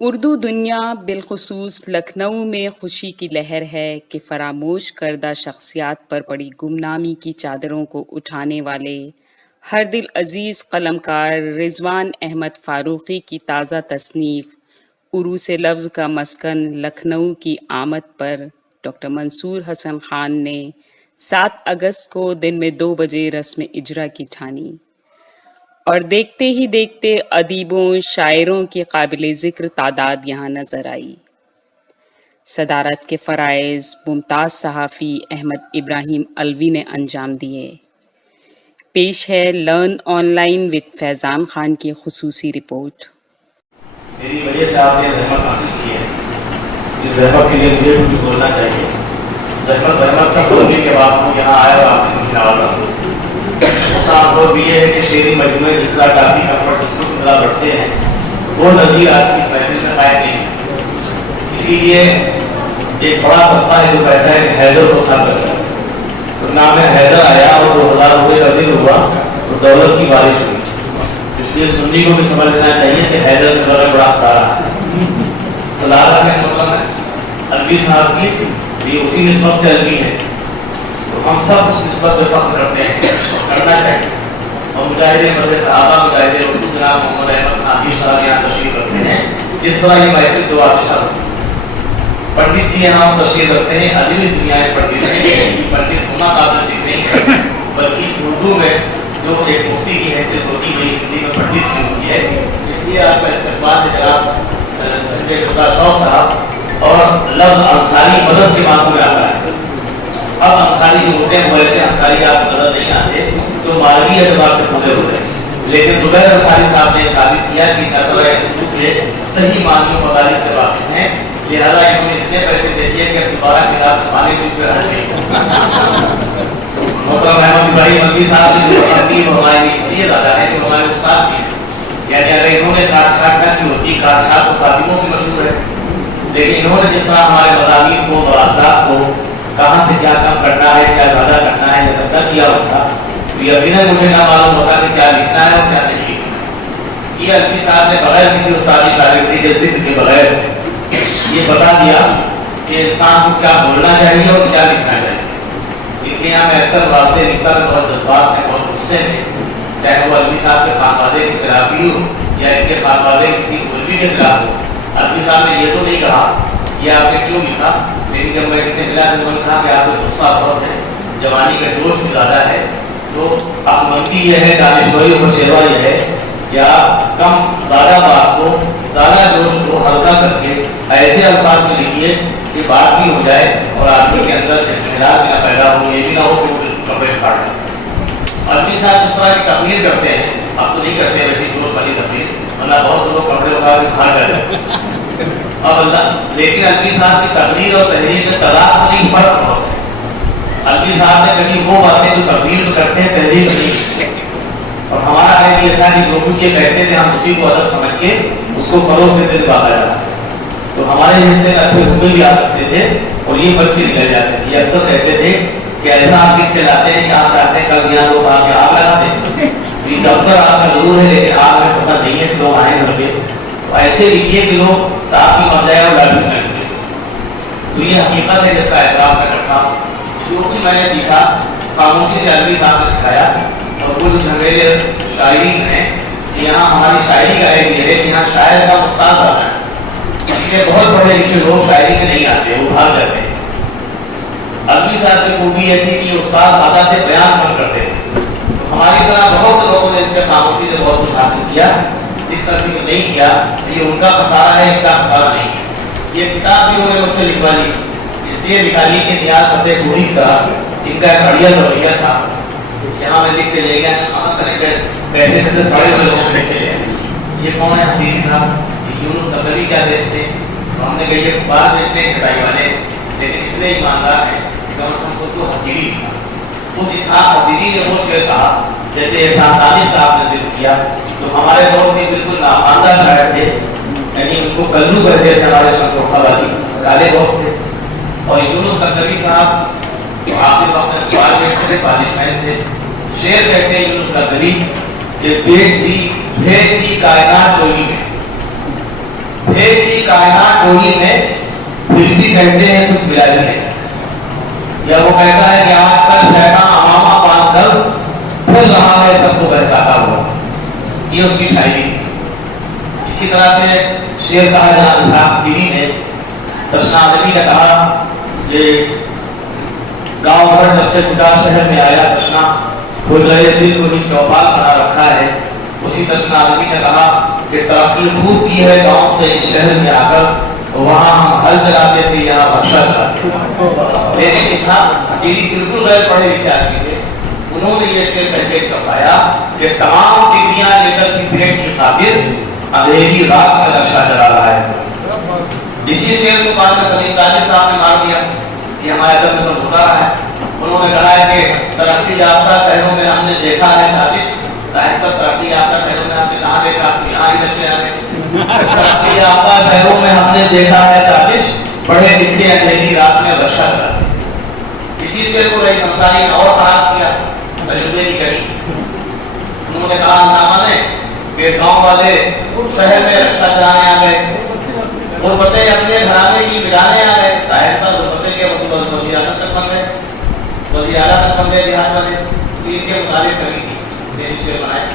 اردو دنیا بالخصوص لکھنؤ میں خوشی کی لہر ہے کہ فراموش کردہ شخصیات پر پڑی گمنامی کی چادروں کو اٹھانے والے ہر دل عزیز قلمکار رضوان احمد فاروقی کی تازہ تصنیف عروس لفظ کا مسکن لکھنؤ کی آمد پر ڈاکٹر منصور حسن خان نے 7 اگست کو دن میں 2 بجے رسم اجرا کی ٹھانی اور دیکھتے ہی دیکھتے ادیبوں شاعروں کی قابل ذکر تعداد یہاں نظر آئی۔ صدارت کے فرائض ممتاز صحافی احمد ابراہیم الوی نے انجام دیے۔ پیش ہے لرن آن لائن وتھ فیضان خان کی خصوصی رپورٹ۔ میری وجہ سے آپ نے زحمت حاصل کی ہے، اس زحمت کے لیے مجھے کچھ بولنا چاہیے۔ زحمت کا ہونے کے بعد ہوں یہاں آیا اور آپ نے مجھے نوازا۔ آپ کو بھی یہ ہے کہ شعری مجموعے جس طرح کافی کمفرٹ اس کو طرح بڑھتے ہیں وہ نظیر آج کی محفل میں قائم نہیں ہے۔ اسی لیے ایک بڑا طبقہ ہے جو کہتا ہے کہ حیدر کو ساتھ رکھا، تو نام حیدر آیا اور 2000 روپے کا دن ہوا تو دولت کی بارش ہوئی۔ اس لیے سنی کو بھی سمجھ لینا چاہیے کہ حیدر میں بڑا خسارہ ہے۔ صلاح کا مطلب ہے الوی صاحب کی بھی اسی نسبت سے الوی ہے، تو ہم سب اس نسبت پہ فخر کرتے ہیں، کرنا چاہیے۔ اور مجاہد مدرسہ صحابہ مجاہد اردو جناب محمد احمد خان صاحب یہاں تشریف رکھتے ہیں۔ جس طرح یہ محفل دو آشا پنڈت جی یہاں تشریف رکھتے ہیں، ادبی دنیا میں پنڈت نہیں، پنڈت ہونا قابل ذکر نہیں ہے، بلکہ اردو میں جو ایک مفتی کی حیثیت ہوتی ہے ہندی میں پنڈت کی ہوتی ہے۔ اس لیے آپ کا استقبال جناب سنجے گپتا شوق صاحب اور لفظ انصاری مدد کے معنوں میں آتا ہے۔ اب انصاری جو ہوتے ہیں وہ ایسے انصاری کا آپ مدد نہیں آتے جو مالوی اعتبار سے پورے ہوتے ہیں، لیکن زبیر انصاری صاحب نے ثابت کیا کہ نسل اسلوب کے صحیح معنی و مدارج سے واقف ہیں، لہٰذا انہوں نے اتنے پیسے دے دیے کہ اب دوبارہ کتاب چھپانے کی کوئی حرج نہیں۔ محترم احمد ابراہیم الوی صاحب کی جو تقدیم ہمارے اس لیے زیادہ ہے کہ ہمارے استاد کی، یعنی اگر انہوں نے کاٹ نہ کی ہوتی، کاٹ تو خاتموں کی مشہور ہے، لیکن انہوں نے جس طرح ہمارے مضامین کو مواصلات کو کہاں سے کیا کام کرنا ہے، کیا زیادہ کرنا ہے، یہ تک کیا ہوتا، تو یقیناً مجھے نہ معلوم ہوتا کہ کیا لکھنا ہے اور کیا نہیں لکھنا۔ یہ الوی صاحب نے بغیر کسی استادی شاگردی کے ذکر کے بغیر یہ بتا دیا کہ انسان کو کیا بولنا چاہیے اور کیا لکھنا چاہیے۔ کیونکہ یہاں میں اکثر باتیں لکھتا میں بہت جذبات میں، بہت غصے میں، چاہے وہ الوی صاحب کے خانوادے کے خلاف ہی ہو یا ان کے خانوادے کسی مولوی کے خلاف ہو۔ الوی صاحب نے یہ تو نہیں کہا یہ آپ نے کیوں لکھا، لیکن جب میں اس نے ملا تو میں نے کہا کہ آپ کا غصہ بہت ہے، جوانی کا جوش بھی زیادہ ہے، تو عقلمندی یہ ہے، دانشوری اور شیوا یہ ہے کہ آپ کم زیادہ بات کو، زیادہ جوش کو ہلکا کر کے ایسے الفاظ میں لکھیے کہ بات بھی ہو جائے اور آدمی کے اندر اختلاف بھی نہ پیدا ہو، یہ بھی نہ ہو کہ وہ کپڑے پھاڑ دیں۔ الوی صاحب جس طرح کی تقریر کرتے ہیں، اب تو نہیں کرتے ہیں ویسی جوش والی تقریر، ورنہ بہت سے لوگ کپڑے اٹھا کے باہر کر جاتے اب اللہ، لیکن الوی صاحب کی تقریر اور تحریر میں تضاد نہیں، فرق بہت ہے۔ الوی صاحب نے کبھی وہ باتیں جو تقریر کرتے ہیں تحریر نہیں کی، اور ہمارا خیال یہ تھا کہ جو کچھ یہ کہتے تھے ہم اسی کو ادب سمجھ کے اس کو فروغ دیتے تھے باقاعدہ، تو ہمارے حصے اچھے حکم بھی آ سکتے تھے اور یہ بچ کے نکل جاتے تھے۔ یہ اکثر کہتے تھے کہ ایسا آپ لکھ کے لاتے ہیں کہ آپ چاہتے ہیں کل یہاں لوگ آ کے آگ لگاتے ہیں، یہ دفتر آپ کا ضرور ہے لیکن آگ میں پسند نہیں ہے کہ لوگ آئیں گھر پہ، تو ایسے لکھیے کہ لوگ صاف بھی مر جائے اور لاٹھی بھی لگ جائے۔ تو یہ حقیقت ہے جس کا احترام میں کرتا ہوں، جو کہ میں نے سیکھا خاموشی سے الوی صاحب نے سکھایا۔ اور وہ جو جھنگیلے شاعری ہیں کہ یہاں ہماری شاعری کا ایک یہ ہے کہ یہاں شاعر کا استاد آتا ہے، یہ بہت بڑے لکھے لوگ شاعری میں نہیں آتے، وہ بھاگ جاتے ہیں۔ الوی صاحب کی خوبی یہ تھی کہ یہ استاد آتا تھے، بیان کم کرتے تھے، تو ہماری طرح بہت سے لوگوں نے ان سے خاموشی سے بہت کچھ حاصل کیا، جس طرح کی نہیں کیا یہ ان کا خسارہ ہے، ان کا خسارہ نہیں ہے۔ یہ کتاب بھی انہوں نے مجھ سے لکھوا لی، اس لیے نکالی کہ نیاز فتح گوری کا ان کا ایک اڑیا رویہ تھا، یہاں میں لکھ کے لے گیا پیسے سے 6.5 لوگوں میں لکھے یہ کون ہے حسین صاحب، یونس قدری کیا بیچتے، ہم نے کہا یہ بات بیچتے ہیں چھٹائی والے، لیکن اتنے ایماندار ہیں کہ کم از کم خود کو حسیری تھا۔ اس اسحاق حسیری نے وہ شعر کہا جیسے احسان صادق کا آپ نے ذکر کیا، تو ہمارے دور میں بالکل ناخواندہ شاعر تھے، یعنی ان کو کلو کہتے تھے، ہمارے شمس والی کالے لوگ تھے۔ اور یونس قدری صاحب جو آخری وقت اخبار بیچتے تھے، پالش مین تھے، شعر کہتے ہیں یونس قدری کہ بھیج دی کائنات چولی میں، شیر کی کائنات ٹولی میں پھر بھی کہتے ہیں کچھ بلائی ہے، یا وہ کہتا ہے کہ آج کل شیطان امامہ باندھ کر پھر رہا ہے سب کو بہکاتا ہوا. یہ اس کی شاعری. اسی طرح سے شعر کہا جہاں اسحاق سیری نے تشنا عالمی نے کہا کہ گاؤں بھر جب سے چھٹا شہر میں آیا تشنا وہ گئے دل کو ہی چوپال بنا رکھا ہے. اسی تشنا عالمی نے کہا کہ ترقی خوب کی ہے گاؤں سے اس شہر میں آ کر، وہاں ہم ہل چلاتے تھے یہاں بخشا چلاتے تھے. لیکن اسحاق سیری بالکل غیر پڑھے لکھے آدمی تھے. انہوں نے یہ شعر کہہ کے چوکایا کہ تمام ڈگریاں لے کر کی پیٹ کی خاطر اندھیری رات میں نقشہ چلا رہا ہے. اسی شعر کو بعد میں سلیم تاجر صاحب نے مار دیا کہ ہمارے ادب میں سب ہوتا رہا ہے. انہوں نے کہا ہے کہ ترقی یافتہ شہروں میں ہم نے دیکھا ہے تاجر ترقی یافتہ شہروں میں ہم نے کہاں دیکھا، یہاں ہی نقشے آ گئے. ترقی یافتہ شہروں میں ہم نے دیکھا ہے تاجر پڑھے لکھے اندھیری رات میں رکشا چلاتے. اسی شعر کو رئیس انصاری نے اور خراب کیا تجربے کی کڑی. انہوں نے کہا ہنگامہ نے کہ گاؤں والے شہر میں رکشا چلانے آ گئے، غربتیں اپنے گھرانے کی بجانے آ گئے. ظاہر تھا غربتیں کے وزیر اعظم تک بن گئے، وزیر اعلیٰ تک بن گئے دیہات والے. ان کے مطابق کمی تھی شعر بنائے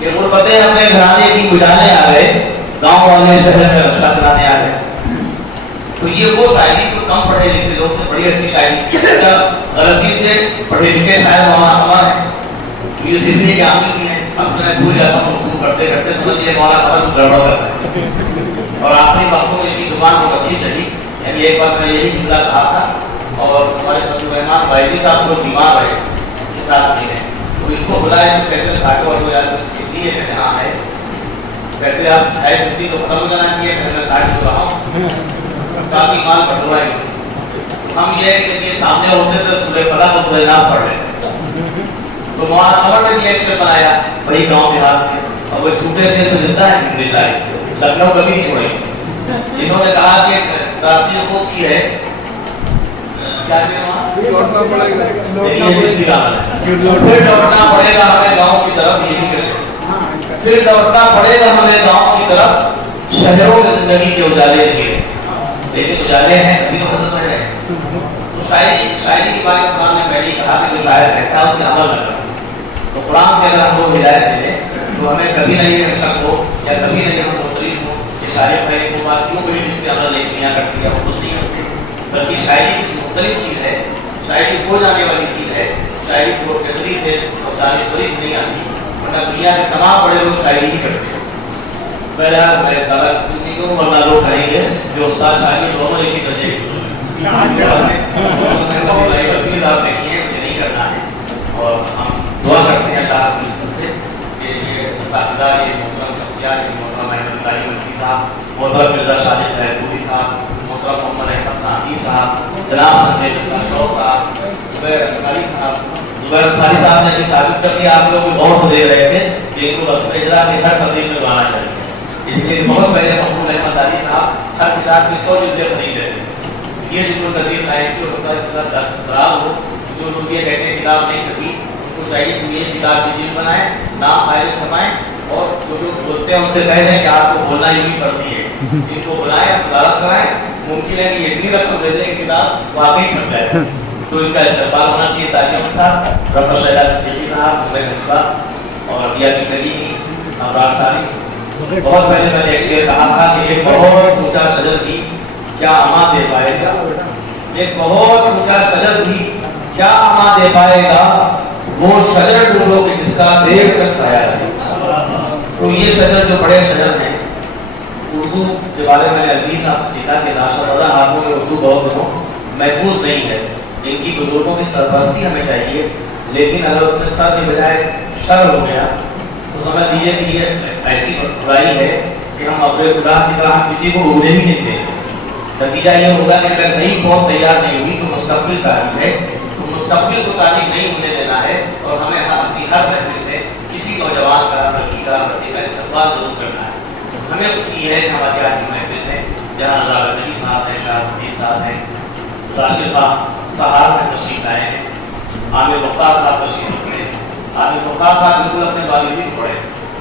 کہ غربتیں اپنے گھرانے کی بجانے آ گئے، گاؤں والے شہر میں رکشا چلانے آ گئے. تو یہ وہ شاعری جو کم پڑھے لکھے لوگ سے بڑی اچھی شاعری. غلطی سے پڑھے لکھے شاعر مولانا قمر ہیں، یہ سیکھنے کے عامل بھی ہیں. اب میں بھول جاتا ہوں گفتگو کرتے کرتے سمجھیے مولانا قمر کو گڑبڑ کرتا ہے. اور آخری وقتوں میں ان کی زبان بہت اچھی چلی. یعنی ایک بار میں یہی جملہ کہا تھا اور ہمارے عبد الرحمان بائیدی صاحب کو بیمار رہے اس کے ساتھ نہیں ہے، تو ان کو بلائے تو کہتے ہیں گھاٹے والوں یار سیکھتی ہے. کہتے ہاں ہے. کہتے آپ شاید سیکھتی تو ختم ہو جانا چاہیے. میں گھاٹ سو رہا ہوں کافی مال بٹوا ہے. ہم یہ کہ یہ سامنے ہوتے تو سورہ فتح کو سورہ ناس پڑھ رہے. تو مولانا قمر نے بھی ایک شعر بنایا وہی گاؤں دیہات میں، اور وہ چھوٹے شعر تو زندہ ہے زندہ ہے. لکھنؤ کبھی نہیں چھوڑے. انہوں نے کہا کہ ترقی خوب کی ہے، کیا پھر لوٹنا پڑے گا ہمیں گاؤں کی طرف. یہی کرے پھر لوٹنا پڑے گا ہمیں گاؤں کی طرف، شہروں میں زندگی کے اجالے تھے لیکن اجالے ہیں ابھی تو ختم ہو جائے. تو شاعری کے بارے میں قرآن نے پہلے ہی کہا کہ جو شاعر کہتا ہے اس کے عمل کرتا. تو قرآن سے اگر ہم لوگ ہدایت دیں تو ہمیں کبھی نہیں یہ شک ہو یا کبھی نہیں ہم مختلف ہو کہ شاعری پہلے کو بات کیوں کوئی جس کے عمل نہیں کیا کرتی ہے وہ خود نہیں ہوتی. بلکہ شاعری کچھ مختلف چیز ہے، شاعری ہو جانے والی چیز ہے. شاعری پروفیسری سے اور دانش وری سے نہیں آتی، ورنہ دنیا کے تمام بڑے لوگ شاعری ہی کرتے ہیں. بہرحال میں تعالیٰ کی کو ورنہ لوگ کہیں گے جو استاد شاعری دونوں ایک ہی درجے کی نہیں کرنا ہے. اور ہم دعا کرتے ہیں اللہ سے کہ یہ اساتذہ یہ محترم شخصیات محترم احمد اللہ ملکی صاحب، محترم مرزا شاہد پوری صاحب، محترم محمد احمد ناصیر صاحب، جناب سنجے شوق صاحب، زبیر انصاری صاحب نے بھی ثابت کر دیا. آپ لوگ غور سے دیکھ رہے تھے کہ ان کو رسم اجرا کی ہر تقریب میں لانا چاہیے. اس لیے بہت پہلے محمود احمد علی صاحب ہر کتاب کی 100 جلدیں خرید رہے تھے. یہ جو نظیر صاحب کی ہوتا ہے دراز ہو، جو لوگ یہ کہتے ہیں کتاب نہیں چھپی، ان کو چاہیے کہ یہ کتاب کی چیز بنائیں، نام فائل چھپائیں، اور جو لوگ بولتے ہیں ان سے کہہ دیں کہ آپ کو بولنا ہی نہیں پڑتی ہے. ان کو بلائیں، صدارت کرائیں. ممکن ہے کہ اتنی رقم دے دیں کہ کتاب واقعی چھپ جائے. تو ان کا استقبال ہونا چاہیے. تعلیم صاحب، پروفیسر شہزاد صدیقی صاحب، عمیر نسبہ اور دیا کی شریفی، ابرار ساری. بہت پہلے میں نے ایک شعر کہا تھا کہ ایک بہت اونچا شجر بھی کیا اما دے پائے گا، ایک بہت اونچا شجر بھی کیا اما دے پائے گا، وہ شجر ڈھونڈو کہ جس کا دیر کر سایہ رہے. تو یہ شجر جو بڑے شجر ہیں، اردو کے بارے میں عزیز صاحب سے سیکھا کہ ناشرزہ ہاتھوں میں اردو بہت دنوں محفوظ نہیں ہے. ان کی بزرگوں کی سرپرستی ہمیں چاہیے، لیکن اگر اس میں سر کے بجائے شر ہو گیا تو سمجھ لیجیے کہ یہ ایسی برائی ہے کہ ہم اپنے خدا کی طرح کسی کو اگنے ہی نہیں دیں. نتیجہ یہ ہوگا کہ اگر نئی قوم تیار نہیں ہوئی تو مستقبل تعلیم ہے، تو مستقبل کو تعلیم نہیں ہونے دینا ہے. اور ہمیں اپنی ہر محفل میں کسی نوجوان کا لڑکی کا بچے کا استقبال ضرور کرنا ہے. ہمیں خوشی ہے کہ ہماری آج کی محفل ہے جہاں اللہ نبی صاحب ہیں، شاہ الدین صاحب ہیں، راشد خان سہار میں تشریف لائے ہیں، عامر مختار صاحب تشریف رکھتے ہیں. عامر مختار صاحب بالکل اپنے والدین پڑھے،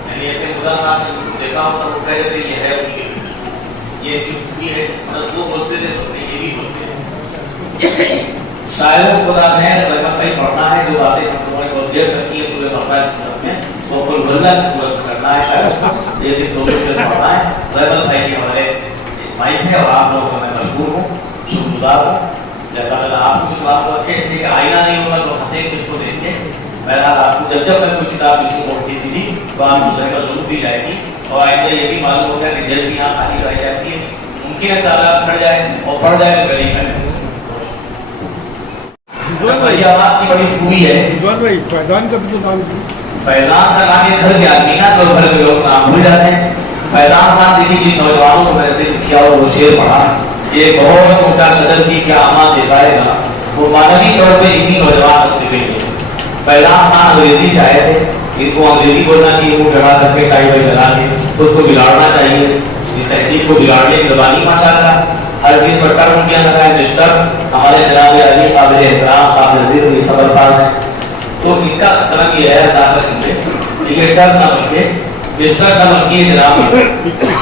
یعنی ایسے خدا صاحب نے دیکھا ہوتا وہ کہہ رہے تھے یہ ہے انہیں کے. یہ جو خوبی ہے مطلب وہ بولتے تھے تو یہ بھی بولتے ہیں. شاعروں کو خدا نے رحمت کا ہی پڑھنا ہے. جو باتیں ہم لوگوں نے بہت دیر تک کی ہے سورہ بقرہ کی صورت میں وہ قل واللہ کی صورت کرنا ہے. شاید یہ بھی دو سے پڑھنا ہے. رحمت بھائی کے ہمارے مائک ہے اور آپ لوگوں کا میں مشکور ہوں, شکر گزار ہوں. اللہ تعالیٰ آپ کو بھی سلام رکھے کہ آئینہ نہیں ہوگا تو ہنسے کس کو دیکھ کے. بہرحال آپ کو جب میں کوئی کتاب ایشو ہوتی تھی تو آپ دوسرے کا ضرور دی جائے گی. اور آئندہ یہ بھی معلوم ہوگا کہ جلد بھی یہاں خالی رہ جاتی ہے. ممکن ہے تعداد پڑ جائے اور پڑ جائے تو گلی میں بھائی آواز کی بڑی خوبی ہے. فیضان کا بھی تو نام فیضان کا نام یہ گھر کے آدمی نا تو گھر کے لوگ نام بھول جاتے ہیں. فیضان صاحب دیکھیے جن نوجوانوں کو میں نے ذکر کیا اور وہ شعر پڑھا, یہ بہت اونچا قدر کی کیا آماد دیتا ہے گا. وہ مانوی طور پہ اتنی نوجوان تصویر ہے. فیضان خان انگریزی سے آئے تھے, ان کو انگریزی بولنا چاہیے, وہ ڈرا کر کے ٹائی وائی لگا کے اس کو بگاڑنا چاہیے. اس تہذیب کو بگاڑنے کی زبانی ماشاء اللہ ہر چیز پر ٹرم کیا لگا ہے. مسٹر ہمارے جناب علی قابل احترام قابل عزیز یہ صبر فاز ہے. تو ان کا طرف یہ ہے اللہ کا یہ ٹرم نہ بن کے مسٹر نہ بن کے جناب.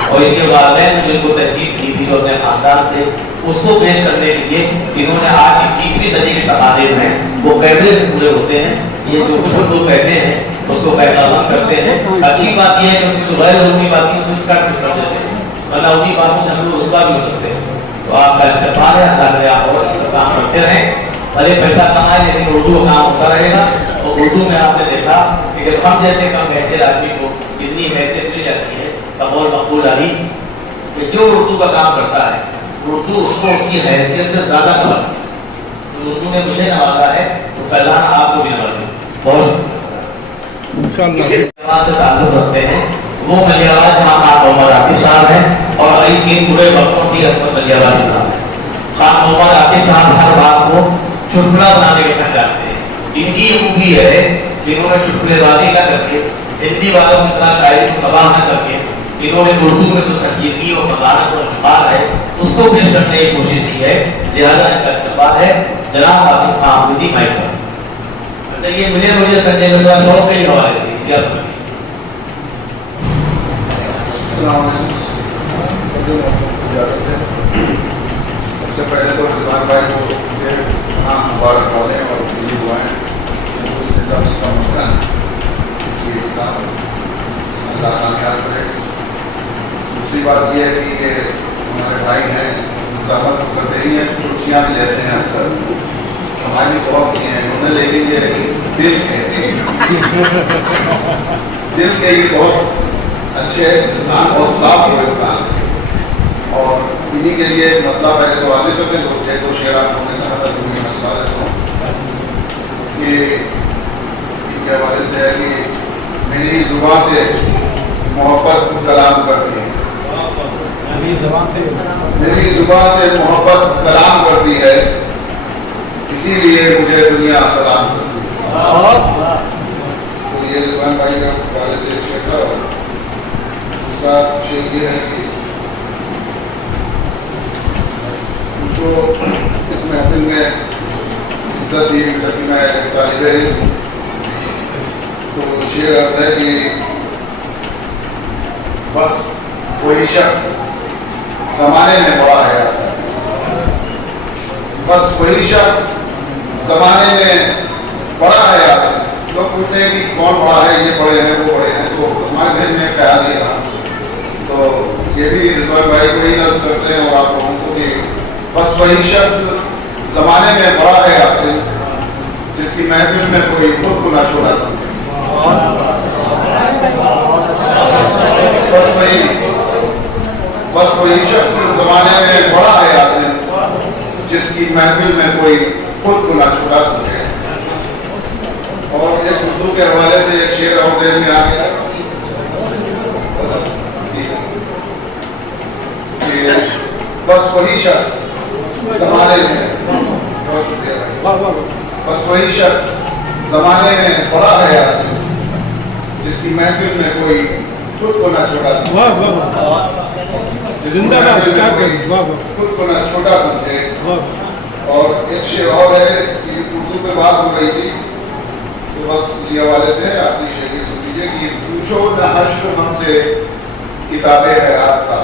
اور ان کے والدین نے جو ان کو تہذیب کی تھی جو اپنے خاندان سے اس کو پیش کرنے کے لیے انہوں نے آج 21ویں صدی کے تقاضے ہیں وہ قیدے سے پورے ہوتے ہیں. یہ جو کچھ لوگ کہتے ہیں اس کو فیصلہ مند کرتے ہیں. اچھی بات یہ ہے کہ ان کی جو غیر ضروری بات ہے اسے کٹ کر دیتے ہیں, ورنہ انہیں باتوں سے ہم لوگ اس کا بھی ہو سکتے ہیں. تو آپ کا استعمال ہے, اللہ کرے آپ اور کام کرتے رہیں. بھلے پیسہ کمائے لیکن اردو کا کام ہوتا رہے گا. اور اردو میں آپ نے دیکھا کہ جب ہم جیسے کم حیثیت آدمی کو اتنی حیثیت مل جاتی ہے قبول مقبول علی کہ جو اردو کا کام کرتا ہے اردو اس کو اس کی حیثیت سے زیادہ نوازتی ہے. تو اردو نے مجھے نوازا ہے تو فیضان آپ کو بھی نوازے. بہت انشاءاللہ سے تعلق رکھتے ہیں وہ ملی آواز خان محمد عاقب صاحب ہیں اور علی تین پورے وقتوں کی عصمت ملی آواز صاحب ہیں. خان محمد عاقب صاحب ہر بات کو چٹکلا بنانے کے ساتھ جانتے ہیں. ان کی یہ خوبی ہے جنہوں نے چٹکلے بازی نہ کر کے ہندی والوں کی طرح شاعری کو تباہ نہ کر کے انہوں نے اردو میں جو سنجیدگی اور مزاحت اور جمال ہے اس کو پیش کرنے کی کوشش کی ہے. لہٰذا ان کا استقبال ہے جناب آصف خان احمدی مائک پر. یہ مجھے سنجے مرزا شوق کے ہی حوالے تھے. کیا سنیے. السلام علیکم. سب سے پہلے تو رضوان بھائی کو مبارک ہو دیں اور دلی دعائیں اس سے لفظ کا مسئلہ یہ کتاب اللہ کامیاب کرے. دوسری بات یہ ہے کہ ہمارے بھائی ہیں مزاحمت کرتے ہی ہیں, چٹکیاں بھی لیتے ہیں اکثر. ہماری بہت کی ہیں انہوں نے, لیکن یہ دل کے یہ بہت اچھے انسان, بہت صاف ہوئے انسان. اور انہیں کے لیے مطلب پہلے تو واضح کرتے ہیں تو ایک دو شعر آپ کو کہا تھا جو میں مسئلہ دیتا ہوں کہ ان کے حوالے سے ہے کہ میری زبان سے محبت کلام کرتی ہے. میری زبان سے محبت کلام کرتی ہے اسی لیے مجھے دنیا سلام کرتی ہے. تو یہ رضوان بھائی کا حوالے سے ایک شعر تھا. اس کا شعر یہ ہے کہ مجھ کو اس محفل میں عزت دی کہ میں طالب علم ہوں. تو شعر عرض ہے کہ بس وہی شخص زمانے میں بڑا ہے ایسا, بس وہی شخص زمانے میں بڑا ہے ایسا. لوگ پوچھتے ہیں کہ کون بڑا ہے, یہ بڑے ہیں وہ بڑے ہیں, تو ہمارے ذہن میں خیال یہ رہا. تو یہ بھی رضوان بھائی کو ہی نظر کرتے ہیں اور آپ لوگوں کو کہ بس وہی شخص زمانے میں بڑا ہے آپ سے جس کی محفل میں کوئی خود کو نہ چھوڑا سکے. بس وہی شخص زمانے میں بڑا ہے آپ سے جس کی محفل میں کوئی خود کو نہ چھوڑا سکے. اور ایک اردو کے حوالے سے ایک شعر اور ذہن میں آ گیا کہ بس وہی شخص زمانے میں, بہت شکریہ, بس وہی شخص زمانے میں بڑا ہے آپ سے جس کی محفل میں کوئی خود کو نہ چھوٹا سمجھے, خود کو نہ چھوٹا سمجھے. اور ایک شعر اور ہے کہ اردو پہ بات ہو رہی تھی تو بس اسی حوالے سے آپ کی شعری سن لیجیے کہ پوچھو نہ حشر ہم سے کتاب حیات کا,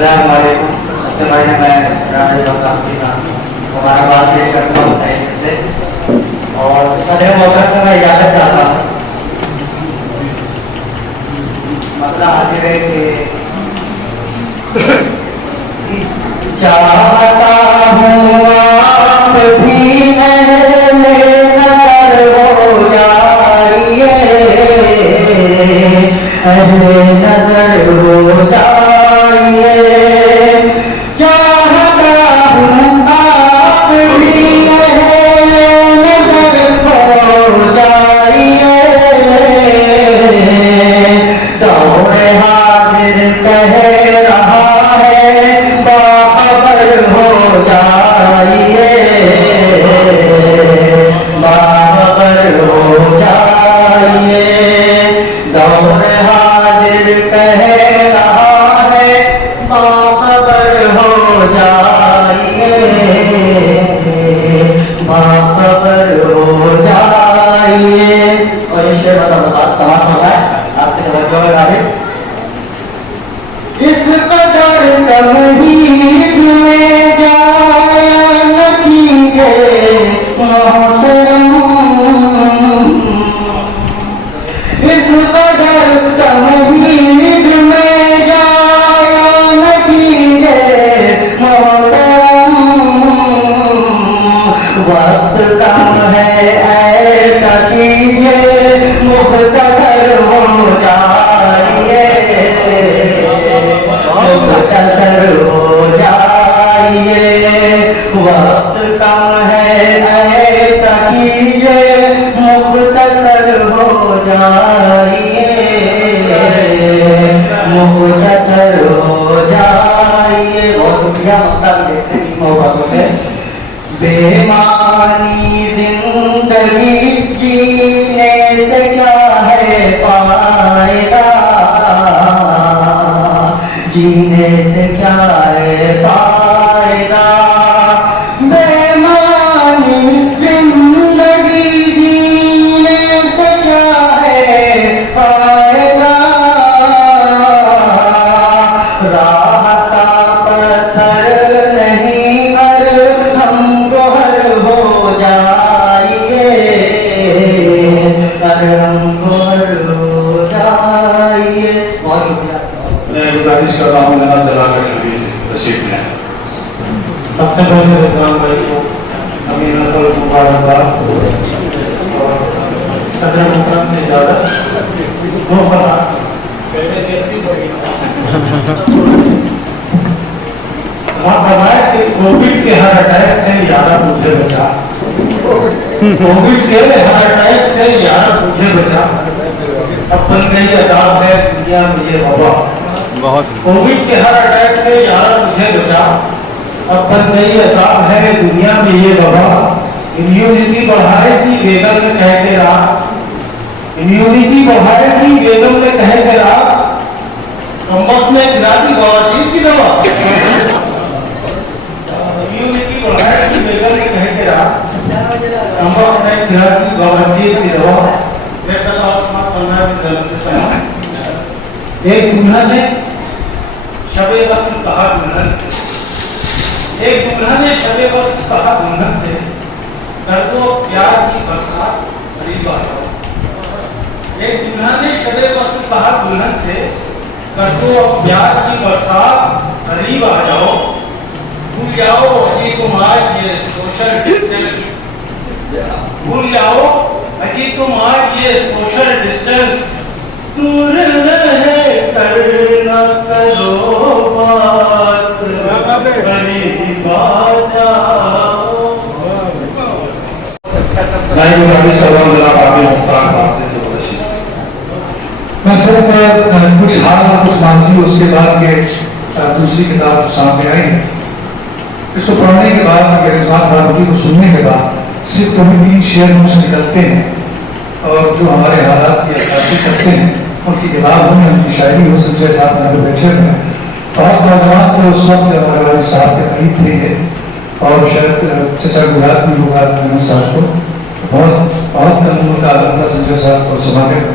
السلام علیکم. سب سے پہلے میں راجے ہمارا بات پیش کرتا ہوں سے اور صدر محترم سے میں اجازت چاہتا ہوں. مسئلہ حاضر ہے کہ چاہتا ہوں آپ بھی اہل نظر ہو جائیے، اہل نظر ہو جائیے. چاہتا ہوں آپ بھی اہل نظر ہو جائیے، دور حاضر کہہ رہا ہے باخبر ہو جائیے، باخبر ہو جائیے. دور حاضر کہہ رہا ہے باخبر ہو جائیے، باخبر ہو جائیے. اور اس کے بعد سماپت ہوتا ہے آپ کی توجہ میں غالب. اس قدر تمہید میں جایا نتیجے محترم، اس قدر تمہید میں جایا نتیجے محترم. وقت کم ہے ایسا کیجیے مختصر ہو جائیے، مختصر ہو جائیے. وقت کم ہے ایسا کیجیے مختصر ہو جائیے، مختصر ہو جائیے. بہت شکریہ. مختلف دیکھتے ہیں محبتوں سے. بیمانی زندگی جینے سے کیا ہے فائدہ، جینے سے کیا ہے فائدہ. بیمانی زندگی جینے سے کیا ہے فائدہ. راہ کا پتھر نہیں ہر ہم گوہر ہو جائیے، ہر ہم گوہر ہو جائیے. بہت شکریہ. میں گزارش کرتا ہوں جناب جلال گڑھ نبی سے تشریف لیں. سب سے پہلے رضوان بھائی کو امیر نظر مبارکباد اور صدر محترم سے اجازت. دو بات فرمایا کہ کووڈ کے ہر اٹیک سے یارہ مجھے بچا، کووڈ کے ہر اٹیک سے یارہ مجھے بچا. اب بن گئی عذاب ہے دنیا میں یہ وبا. بہت کووڈ کے ہر اٹیک سے یارہ مجھے بچا، اب بن گئی عذاب ہے دنیا میں یہ وبا. امیونٹی بڑھائے گی بیگم نے کہہ کے رہا، امیونٹی بڑھائے گی بیگم نے کہہ کے رہا، کمبخت نے گرا دی بواسیر کی دوا. امیونٹی بڑھائے گی بیگم نے کہہ کے رہا، کمبخت نے گرا دی بواسیر کی دوا. ایک دلہا نے شب وصل کہا دلہن سے، ایک دلہا نے شب وصل کہا دلہن سے، کر دو پیار کی برسات قریب آ جاؤ. ایک دلہا نے شب وصل کہا دلہن سے، کر دو پیار کی برسات قریب آ جاؤ. بھول جاؤ اجی تم آج یہ سوشل ڈسٹینس، بھول جاؤ اجی تم آج یہ سوشل ڈسٹینس. دور رہے کر نہ کرو بات، قریب آ جاؤ. میں گزارش کرتا ہوں جناب عابد مختار صاحب سے دو تشریف. میں صرف کچھ حال اور کچھ مانسی اس کے بعد یہ دوسری کتاب سامنے آئی ہے. اس کو پڑھنے کے بعد یہ رضوان بابوجی کو سننے کے بعد صرف کبھی 3 شعر مجھ سے نکلتے ہیں اور جو ہمارے حالات کی عکاسی کرتے ہیں ان کی کتاب ہوں ان کی شاعری ہو. سنجے صاحب میں بیٹھے ہوئے ہیں. بہت نوجوان تو اس وقت ہمارے والد صاحب کے قریب تھے یہ، اور شاید چچا گلاب بھی ہوگا محمد صاحب کو. بہت کم عمر کا عالم تھا سنجے صاحب کو زمانے میں.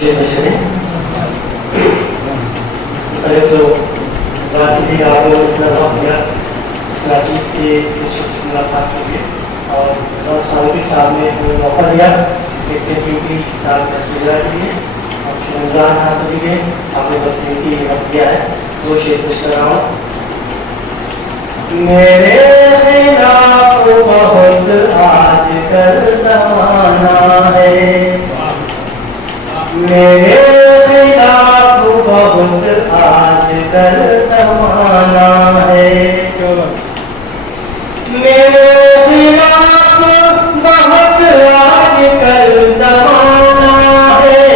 مجھے بچے پہلے تو بات کی آپ نے اتنا وقت دیا اس چیز کی ملاقات کے لیے اور سعودی صاحب نے ہمیں موقع دیا دیکھنے کی کتاب کیسے جا رہی ہے اور رمضان حاصل دیے آپ نے بچنے کی وقت دیا ہے دو شعر کچھ کر رہا ہوں. میرے خلاف بہت آج کل زمانہ ہے میرے خلاف بہت آج کل زمانہ ہے میرے خلاف بہت آج کل زمانہ ہے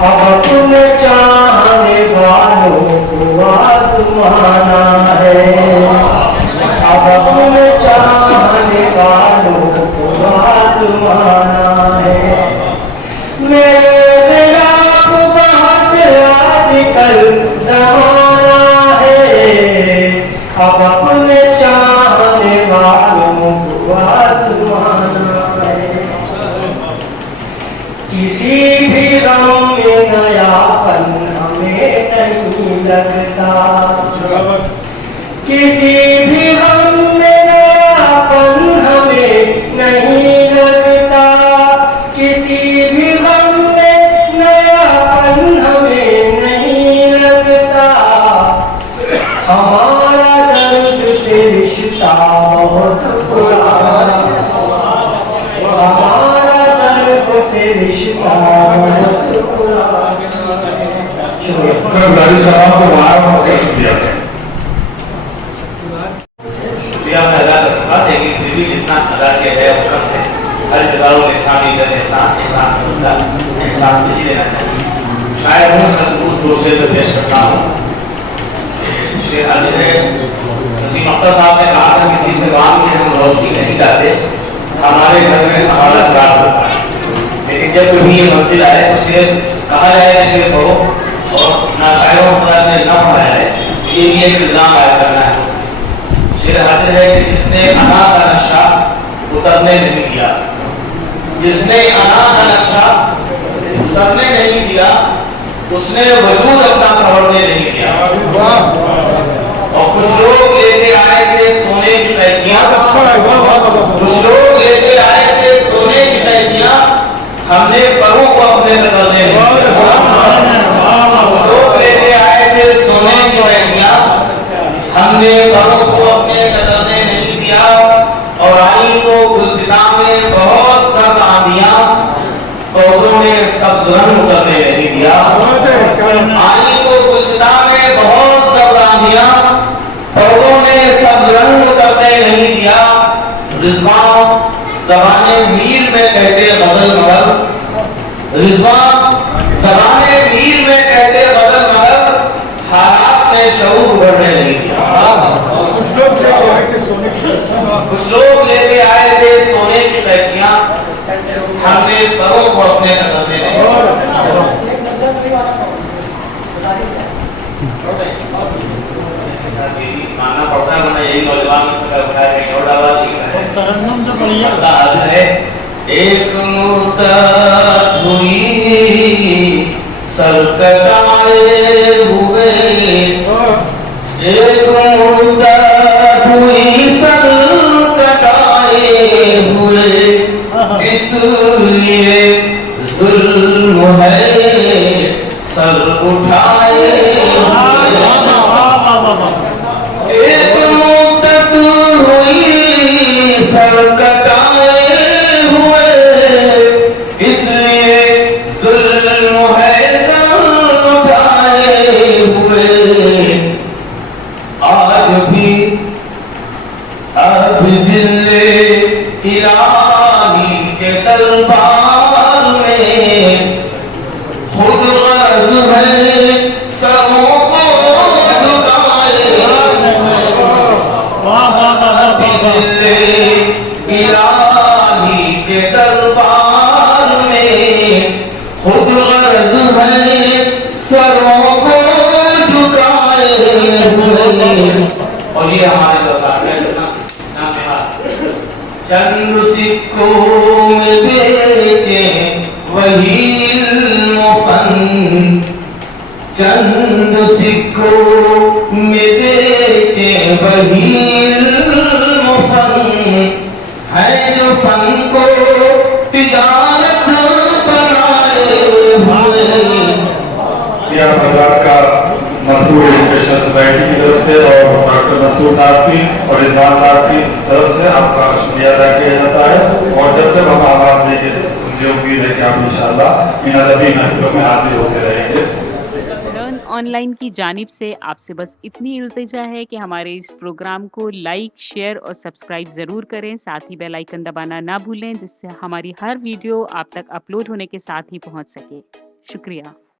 اب تم چاہنے والوں کو آزمانا ہے اب تم چاہنے والوں کو آزمانا ہے میرے خلاف بہت آج کل زمانہ ہے اب اپنے چاہنے والوں کو آزمانا ہے کسی بھی غم میں نیا پن ہمیں نہیں لگتا کسی بھی غم میں نیا پن ہمیں نہیں لگتا کسی بھی غم میں نیا پن ہمیں نہیں لگتا ہمارا درد سے رشتہ بہت پرانا ہمارا درد سے رشتہ بہت پرانا. صاحب کو وہاں شکریہ شکریہ میں ادا کرتا ہے کہ بھی جتنا ادا کیا گیا اس کا سے ہر جگہوں میں شامل کر احسان ہوتا احسان سے ہی لینا چاہیے. شاید ہوں اس کا ثبوت دوسرے سے پیش کرتا ہوں. شیخ حاضر ہے نسیم اختر صاحب نے کہا تھا کسی سے کام کی ہم روشنی نہیں کرتے ہمارے گھر میں ہمارا خراب ہوتا ہے لیکن جب کبھی یہ منزل آئے تو شیر کہا جائے کہ شیر پڑھو اور نہ شاعروں خدا سے نہ پڑھا جائے یہ بھی ایک نظام عائد کرنا ہے. شیر حاضر ہے کہ جس نے انا کا نشہ اترنے نہیں دیا جس نے انا کا نشہ اترنے نہیں دیا اس نے وجود اپنا سنورنے نہیں دیا. اور کچھ لوگ لے کے آئے تھے سونے کی قینچیاں کچھ لوگ لے کے آئے تھے سونے کی قینچیاں ہم نے پروں کو اپنے قدرنے نہیں دیا. کچھ لوگ لے کے آئے تھے سونے کی قینچیاں ہم نے پروں کو اپنے قدرنے نہیں دیا. اور آئی تو گلستاں میں بہت سب آندیاں پودوں نے سبز رنگ کرنے نہیں دیا. آئی تو گلستاں میں بہت سب آندیاں پودوں نے سبز رنگ کرنے نہیں دیا. رضوان زبانے میر میں کہتے غزل مگر رضوان زبانے میر میں کہتے غزل مگر حالات میں شعور بڑھنے نہیں دیا. کچھ لوگ لے کے آئے تھے سونے کی قینچیاں ہم نے پروں کو اپنے قدرنے نہیں ماننا پڑتا ہے ورنہ یہی نوجوان اٹھائے کہیں اور ڈالا ہے. ایک مدت ہوئی سر کٹائے ہوئے ایک مدت ہوئی سر کٹائے ہوئے اس لیے ظلم ہے سر اٹھائے ایک مدت ہوئی سر کٹائے ہوئے اس لیے ظلم ہے سر اٹھائے ہوئے. آج بھی اب ذلے الہی کے دربار میں خود غرض ہے سروں کو جھکائے ذلے الہی کے دربار میں خود غرض ہے سروں کو جھکائے ہوئے. اور یہ ہمارے دوستان ہے چند سکوں میں بیچے وہی چند سکوں میں بیچے وہی علم فن ہے جو فن کو تجارت بنائے ہوئے. یہ بازار کا مسعود ایجوکیشن سوسائٹی کی طرف سے اور ڈاکٹر منصور صاحب کی اور رضوان صاحب کی طرف سے آپ کا شکریہ ادا کیا جاتا ہے. اور جب جب ہم آواز دیں گے مجھے امید ہے کہ آپ انشاءاللہ ان ادبی محفلوں میں حاضر ہوتے رہیں گے. لرن آن لائن کی جانب سے آپ سے بس اتنی التجا ہے کہ ہمارے اس پروگرام کو لائک، شیئر اور سبسکرائب ضرور کریں. ساتھ ہی بیل آئیکن دبانا نہ بھولیں جس سے ہماری ہر ویڈیو آپ تک اپلوڈ ہونے کے ساتھ ہی پہنچ سکے. شکریہ.